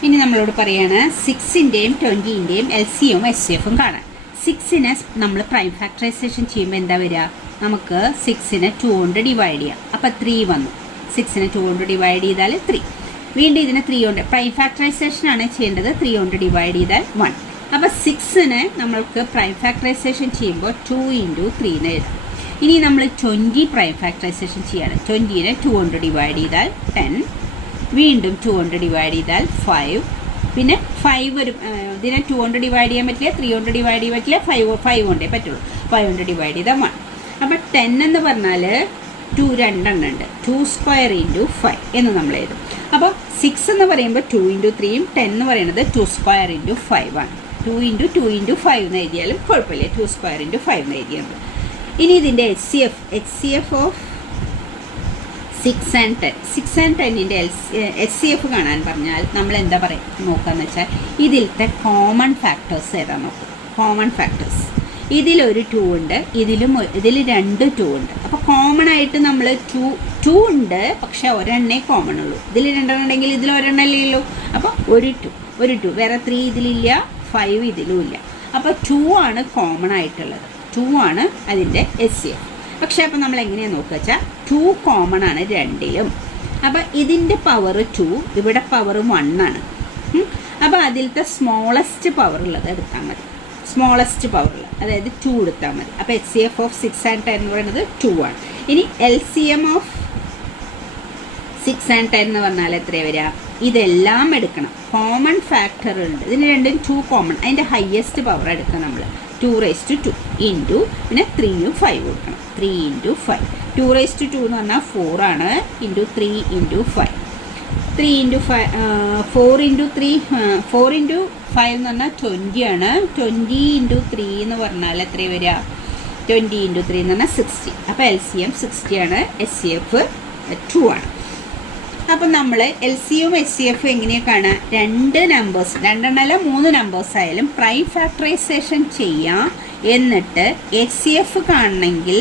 ഇനി നമ്മളോട് പറയുകയാണ് 6ൻ്റെയും 20ൻ്റെയും LCMും HCFും കാണാൻ. 6നെ നമ്മൾ പ്രൈം ഫാക്ടറൈസേഷൻ ചെയ്യുമ്പോൾ എന്താ വരിക? നമുക്ക് 6നെ 2 കൊണ്ട് ഡിവൈഡ് ചെയ്യാം. അപ്പോൾ 3 വന്നു. 6നെ 2 കൊണ്ട് ഡിവൈഡ് ചെയ്താൽ 3. വീണ്ടും ഇതിനെ 3 കൊണ്ട് പ്രൈം ഫാക്ടറൈസേഷനാണ് ചെയ്യേണ്ടത്. 3 കൊണ്ട് ഡിവൈഡ് ചെയ്താൽ 1. അപ്പോൾ 6നെ നമ്മൾക്ക് പ്രൈം ഫാക്ടറൈസേഷൻ ചെയ്യുമ്പോൾ 2 × 3 എഴുതാം. ഇനി നമ്മൾ 20 പ്രൈം ഫാക്ടറൈസേഷൻ ചെയ്യാണ്. 20നെ 2 കൊണ്ട് ഡിവൈഡ് ചെയ്താൽ 10. വീണ്ടും 2 കൊണ്ട് ഡിവൈഡ് ചെയ്താൽ 5. പിന്നെ 5 ഇതിനെ 2 കൊണ്ട് ഡിവൈഡ് ചെയ്യാൻ പറ്റില്ല, 3 കൊണ്ട് ഡിവൈഡ് ചെയ്യാൻ പറ്റില്ല, 5 കൊണ്ടേ പറ്റുള്ളൂ. 5 കൊണ്ട് ഡിവൈഡ് ചെയ്താൽ 1. അപ്പോൾ 10 എന്ന് പറഞ്ഞാൽ 2 രണ്ടെണ്ണം ഉണ്ട്. 2² × 5 എന്ന് നമ്മൾ എഴുതും. അപ്പോൾ 6 എന്ന് പറയുമ്പോൾ 2 × 3യും 10 എന്ന് പറയുന്നത് 2² × 5 ആണ്. 2 × 2 × 5 എന്ന് എഴുതിയാലും കുഴപ്പമില്ല. 2² × 5 എന്ന് എഴുതിയത്. ഇനി ഇതിൻ്റെ HCF of 6 and 10. 6 and 10ൻ്റെ HCF കാണാൻ പറഞ്ഞാൽ നമ്മൾ എന്താ പറയുക നോക്കാന്ന് വെച്ചാൽ ഇതിലത്തെ കോമൺ ഫാക്ടേഴ്സ് ഏതാ നോക്കും. കോമൺ ഫാക്ടേഴ്സ് ഇതിലൊരു 2 ഉണ്ട്, ഇതിൽ 2 2 ഉണ്ട്. അപ്പോൾ കോമൺ ആയിട്ട് നമ്മൾ 2 ഉണ്ട്, പക്ഷെ ഒരെണ്ണേ കോമൺ ഉള്ളൂ. ഇതിൽ 2 എണ്ണം ഉണ്ടെങ്കിൽ ഇതിൽ ഒരെണ്ണല്ലേ ഉള്ളൂ. അപ്പോൾ ഒരു 2 വേറെ 3 ഇതിലില്ല, 5 ഇതിലും ഇല്ല. അപ്പോൾ 2 ആണ് കോമൺ ആയിട്ടുള്ളത്. 2 ആണ് അതിൻ്റെ HCF. പക്ഷേ അപ്പോൾ നമ്മൾ എങ്ങനെയാണ് നോക്കുക വെച്ചാൽ 2 കോമൺ ആണ് രണ്ടിലും. അപ്പോൾ ഇതിൻ്റെ പവർ 2, ഇവിടെ പവർ 1 ആണ്. അപ്പോൾ അതിലത്തെ സ്മോളസ്റ്റ് പവർ ഉള്ളത് എടുത്താൽ മതി. സ്മോളസ്റ്റ് പവറുള്ള അതായത് 2 എടുത്താൽ മതി. അപ്പോൾ HCF ഓഫ് 6 and 10 എന്ന് പറയുന്നത് 2 ആണ്. ഇനി LCM ഓഫ് 6 and 10 എന്ന് പറഞ്ഞാൽ എത്ര വരിക? ഇതെല്ലാം എടുക്കണം. കോമൺ ഫാക്ടർ ഉണ്ട്, ഇതിന് രണ്ടും 2 കോമൺ, അതിൻ്റെ ഹയസ്റ്റ് പവർ എടുക്കുക നമ്മൾ. 2⁻2 ഇൻറ്റു പിന്നെ 3യും 5 കൊടുക്കണം. 3 × 5. 2⁻2 എന്ന് പറഞ്ഞാൽ 4 ആണ്, ഇൻറ്റു 3 × 5. 3 × 5 4 × 3 4 × 5 എന്ന് പറഞ്ഞാൽ 20 ആണ്. 20 × 3 എന്ന് പറഞ്ഞാൽ എത്ര വരിക? 20 × 3 എന്ന് പറഞ്ഞാൽ 60. അപ്പോൾ LCM 60 ആണ്, HCF 2 ആണ്. അപ്പം നമ്മൾ LCM HCF എങ്ങനെയാണ് കാണുക? 2 നമ്പേഴ്സ്, 2 അല്ല 3 നമ്പേഴ്സ് ആയാലും പ്രൈം ഫാക്ടറൈസേഷൻ ചെയ്യാം. എന്നിട്ട് HCF കാണണമെങ്കിൽ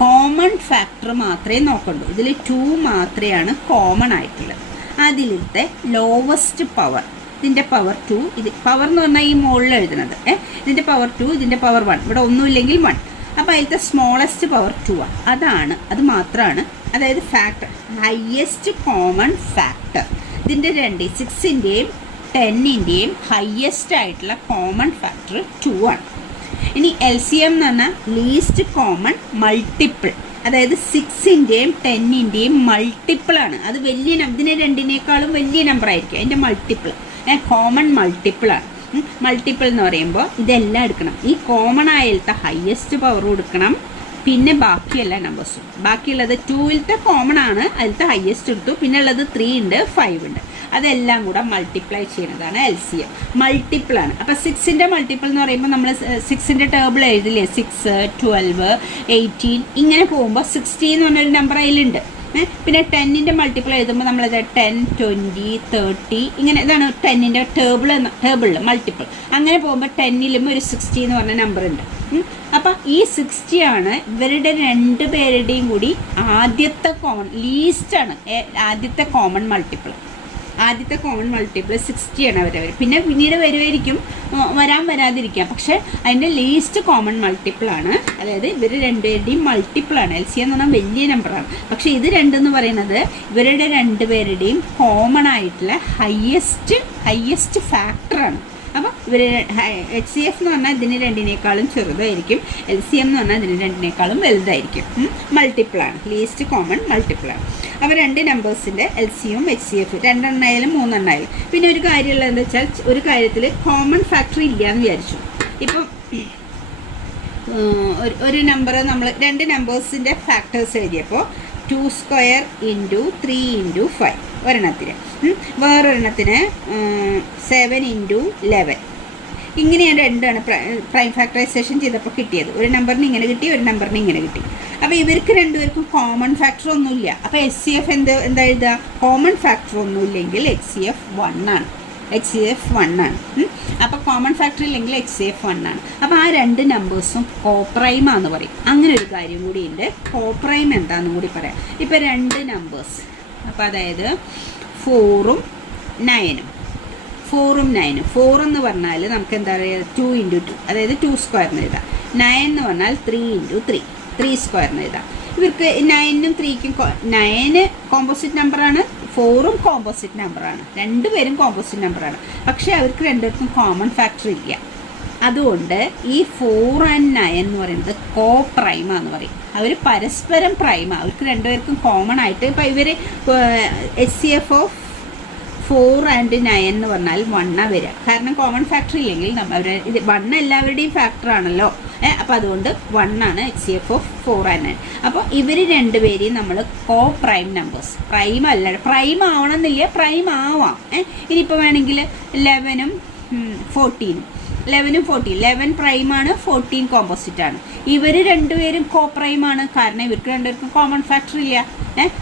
കോമൺ ഫാക്ടർ മാത്രമേ നോക്കണ്ടൂ. ഇതിൽ 2 മാത്രമാണ് കോമൺ ആയിട്ടുള്ളത്. അതിലത്തെ ലോവസ്റ്റ് പവർ, ഇതിൻ്റെ പവർ 2, ഇത് പവർ എന്ന് പറഞ്ഞാൽ ഈ മുകളിൽ എഴുതുന്നത്, ഇതിൻ്റെ പവർ 2, ഇതിൻ്റെ പവർ 1, ഇവിടെ ഒന്നുമില്ലെങ്കിൽ 1. അപ്പോൾ അതിലത്തെ സ്മോളസ്റ്റ് പവർ 2 ആണ്. അത് മാത്രമാണ്, അതായത് ഫാക്ടർ ഹയസ്റ്റ് കോമൺ ഫാക്ടർ. ഇതിൻ്റെ 6ൻ്റെയും 10ൻ്റെയും ഹയസ്റ്റ് ആയിട്ടുള്ള കോമൺ ഫാക്ടർ 2 ആണ്. ഇനി LCM എന്ന് പറഞ്ഞാൽ ലീസ്റ്റ് കോമൺ മൾട്ടിപ്പിൾ, അതായത് 6ൻ്റെയും 10ൻ്റെയും മൾട്ടിപ്പിളാണ്. അത് വലിയ ഇതിനെ രണ്ടിനേക്കാളും വലിയ നമ്പർ ആയിരിക്കും അതിൻ്റെ മൾട്ടിപ്പിൾ. കോമൺ മൾട്ടിപ്പിളാണ്. മൾട്ടിപ്പിൾ എന്ന് പറയുമ്പോൾ ഇതെല്ലാം എടുക്കണം. ഈ കോമൺ ആയിലത്തെ ഹയസ്റ്റ് പവർ കൊടുക്കണം, പിന്നെ ബാക്കി എല്ലാ നമ്പേഴ്സും. ബാക്കിയുള്ളത് 2ലത്തെ കോമൺ ആണ്, അതിലത്തെ ഹയസ്റ്റ് എടുത്തു, പിന്നെ ഉള്ളത് 3 ഉണ്ട്, 5 ഉണ്ട്. അതെല്ലാം കൂടെ മൾട്ടിപ്ലൈ ചെയ്യുന്നതാണ് LCM. മൾട്ടിപ്പിൾ ആണ്. അപ്പോൾ 6ൻ്റെ മൾട്ടിപ്പിൾ എന്ന് പറയുമ്പോൾ നമ്മൾ 6ൻ്റെ ടേബിൾ എഴുതില്ലേ? 6, 12, 18 ഇങ്ങനെ പോകുമ്പോൾ 60 എന്ന് പറഞ്ഞൊരു നമ്പർ അതിലുണ്ട്. പിന്നെ 10ൻ്റെ മൾട്ടിപ്പിൾ എഴുതുമ്പോൾ നമ്മളത് 10, 20, 30 ഇങ്ങനെ, ഇതാണ് 10ൻ്റെ ടേബിളിൽ മൾട്ടിപ്പിൾ. അങ്ങനെ പോകുമ്പോൾ 10ലും ഒരു 60 എന്ന് പറഞ്ഞ നമ്പർ ഉണ്ട്. അപ്പം ഈ 60 ആണ് ഇവരുടെ 2 പേരുടെയും കൂടി ആദ്യത്തെ കോമൺ, ലീസ്റ്റാണ് ആദ്യത്തെ കോമൺ മൾട്ടിപ്പിൾ. ആദ്യത്തെ കോമൺ മൾട്ടിപ്പിൾ 60 ആണ് അവരവർ. പിന്നെ പിന്നീട് വരാതിരിക്കാം, പക്ഷെ അതിൻ്റെ ലീസ്റ്റ് കോമൺ മൾട്ടിപ്പിൾ ആണ്. അതായത് ഇവർ 2 പേരുടെയും മൾട്ടിപ്പിളാണ്. LCM എന്ന് പറഞ്ഞാൽ വലിയ നമ്പറാണ്. പക്ഷേ ഇത് 2 എന്ന് പറയുന്നത് ഇവരുടെ 2 പേരുടെയും കോമൺ ആയിട്ടുള്ള ഹയസ്റ്റ് ഫാക്ടറാണ്. അപ്പോൾ ഇവർ HCF എന്ന് പറഞ്ഞാൽ ഇതിന് 2നേക്കാളും ചെറുതായിരിക്കും, LCM എന്ന് പറഞ്ഞാൽ ഇതിന് 2നേക്കാളും വലുതായിരിക്കും. മൾട്ടിപ്പിളാണ്, ലീസ്റ്റ് കോമൺ മൾട്ടിപ്പിളാണ്. അപ്പോൾ 2 നമ്പേഴ്സിൻ്റെ LCM HCF 2 എണ്ണായാലും 3 എണ്ണായാലും. പിന്നെ ഒരു കാര്യമുള്ളത് എന്താ വെച്ചാൽ, ഒരു കാര്യത്തിൽ കോമൺ ഫാക്ടർ ഇല്ല എന്ന് വിചാരിച്ചു. ഇപ്പം ഒരു നമ്പർ നമ്മൾ 2 നമ്പേഴ്സിൻ്റെ ഫാക്ടേഴ്സ് എഴുതിയപ്പോൾ 2² × 3 × 5 ഒരെണ്ണത്തിന്, വേറൊരെണ്ണത്തിന് 7 × 11. ഇങ്ങനെയാണ് 2 പ്രൈം ഫാക്ടറൈസേഷൻ ചെയ്തപ്പോൾ കിട്ടിയത്. ഒരു നമ്പറിന് ഇങ്ങനെ കിട്ടി, ഒരു നമ്പറിന് ഇങ്ങനെ കിട്ടി. അപ്പോൾ ഇവർക്ക് 2 പേർക്കും കോമൺ ഫാക്ടർ ഒന്നുമില്ല. അപ്പോൾ HCF എന്താ എഴുതുക? കോമൺ ഫാക്ടർ ഒന്നുമില്ലെങ്കിൽ HCF 1 ആണ്. HCF 1 ആണ്. അപ്പോൾ കോമൺ ഫാക്ടർ ഇല്ലെങ്കിൽ HCF 1 ആണ്. അപ്പോൾ ആ 2 നമ്പേഴ്സും കോപ്രൈമാന്ന് പറയും. അങ്ങനെ ഒരു കാര്യം കൂടി ഉണ്ട്. കോപ്രൈം എന്താണെന്നും കൂടി പറയാം. ഇപ്പോൾ 2 നമ്പേഴ്സ്, അപ്പോൾ അതായത് 4ഉം 9ഉം. 4ഉം 9ഉം. 4 എന്ന് പറഞ്ഞാൽ നമുക്ക് എന്താ പറയുക? 2 × 2, അതായത് 2² എന്ന് എഴുതാം. 9 എന്ന് പറഞ്ഞാൽ 3 × 3, 3² എന്ന് എഴുതാം. ഇവർക്ക് 9നും 3ക്കും 9 കോമ്പോസിറ്റ് നമ്പറാണ്, 4ഉം കോമ്പോസിറ്റ് നമ്പറാണ്. 2 പേരും കോമ്പോസിറ്റ് നമ്പറാണ്. പക്ഷേ അവർക്ക് 2 പേർക്കും കോമൺ ഫാക്ടർ ഇല്ല. അതുകൊണ്ട് ഈ 4 and 9 എന്ന് പറയുന്നത് കോപ്രൈമാന്ന് പറയും. അവർ പരസ്പരം പ്രൈമാണ്. അവർക്ക് 2 പേർക്കും കോമൺ ആയിട്ട്, ഇപ്പോൾ ഇവർ HCF ഓഫ് 4 and 9 എന്ന് പറഞ്ഞാൽ 1 വരിക. കാരണം കോമൺ ഫാക്ടർ ഇല്ലെങ്കിൽ ഇത് 1 എല്ലാവരുടെയും ഫാക്ടർ ആണല്ലോ. അപ്പോൾ അതുകൊണ്ട് 1 ആണ് HCF ഓഫ് 4 and 9. അപ്പോൾ ഇവർ 2 പേരെയും നമ്മൾ കോപ്രൈം നമ്പേഴ്സ്. പ്രൈം അല്ല, പ്രൈം ആവണമെന്നില്ല, പ്രൈം ആവാം. ഇനിയിപ്പോൾ വേണമെങ്കിൽ 11ഉം 14ഉം. 11ഉം 14, 11 പ്രൈമാണ്, 14 കോമ്പോസിറ്റ് ആണ്. ഇവർ 2 പേരും കോപ്രൈമാണ്, കാരണം ഇവർക്ക് 2 പേർക്കും കോമൺ ഫാക്ടർ ഇല്ല.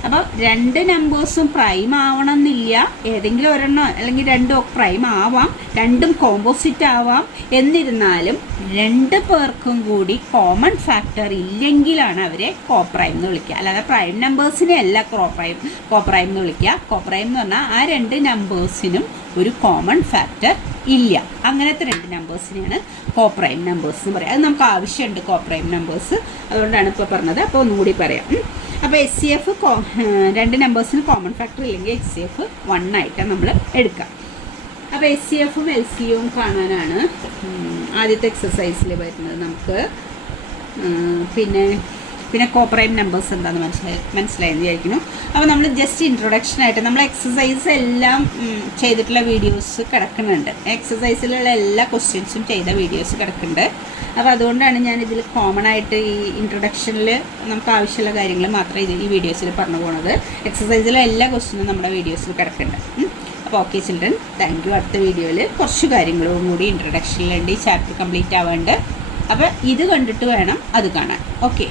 അപ്പോൾ 2 നമ്പേഴ്സും പ്രൈം ആവണമെന്നില്ല. ഏതെങ്കിലും ഒരെണ്ണോ അല്ലെങ്കിൽ 2 പ്രൈം ആവാം, 2ഉം കോമ്പോസിറ്റ് ആവാം. എന്നിരുന്നാലും 2 പേർക്കും കൂടി കോമൺ ഫാക്ടർ ഇല്ലെങ്കിലാണ് അവരെ കോപ്രൈം എന്ന് വിളിക്കുക. അല്ലാതെ പ്രൈം നമ്പേഴ്സിനെ അല്ല കോപ്രൈം എന്ന് വിളിക്കുക. കോപ്രൈം എന്ന് പറഞ്ഞാൽ ആ 2 നമ്പേഴ്സിനും ഒരു കോമൺ ഫാക്ടർ ഇല്ല. അങ്ങനത്തെ 2 നമ്പേഴ്സിനെയാണ് കോപ്രൈം നമ്പേഴ്സ് എന്ന് പറയുക. അത് നമുക്ക് ആവശ്യമുണ്ട് കോപ്രൈം നമ്പേഴ്സ്, അതുകൊണ്ടാണ് ഇപ്പോൾ പറഞ്ഞത്. അപ്പോൾ ഒന്നുകൂടി പറയാം. അപ്പോൾ HCF 2 നമ്പേഴ്സിന് കോമൺ ഫാക്ടർ ഇല്ലെങ്കിൽ HCF 1 ആയിട്ടാണ് നമ്മൾ എടുക്കുക. അപ്പോൾ HCFും LCMും കാണാനാണ് ആദ്യത്തെ എക്സസൈസിൽ വരുന്നത് നമുക്ക്. പിന്നെ പിന്നെ കോപ്രൈം നമ്പേഴ്സ് എന്താണെന്ന് മനസ്സിലായെന്ന് വിചാരിക്കുന്നു. അപ്പോൾ നമ്മൾ ജസ്റ്റ് ഇൻട്രൊഡക്ഷനായിട്ട് നമ്മൾ എക്സസൈസ് എല്ലാം ചെയ്തിട്ടുള്ള വീഡിയോസ് കിടക്കുന്നുണ്ട്. എക്സസൈസിലുള്ള എല്ലാ ക്വസ്റ്റ്യൻസും ചെയ്ത വീഡിയോസ് കിടക്കുന്നുണ്ട്. അപ്പോൾ അതുകൊണ്ടാണ് ഞാൻ ഇതിൽ കോമൺ ആയിട്ട് ഈ ഇൻട്രൊഡക്ഷനിൽ നമുക്ക് ആവശ്യമുള്ള കാര്യങ്ങൾ മാത്രമേ ഈ വീഡിയോസിൽ പറഞ്ഞു പോകുന്നത്. എക്സസൈസിലെ എല്ലാ ക്വസ്റ്റ്യനും നമ്മുടെ വീഡിയോസിൽ കിടക്കുന്നുണ്ട്. അപ്പോൾ ഓക്കെ ചിൽഡ്രൻ, താങ്ക് യു. അടുത്ത വീഡിയോയിൽ കുറച്ച് കാര്യങ്ങളും കൂടി ഇൻട്രൊഡക്ഷനിലുണ്ട്. ഈ ചാപ്റ്റർ കംപ്ലീറ്റ് ആവാണ്ട്. അപ്പോൾ ഇത് കണ്ടിട്ട് വേണം അത് കാണാൻ. ഓക്കെ.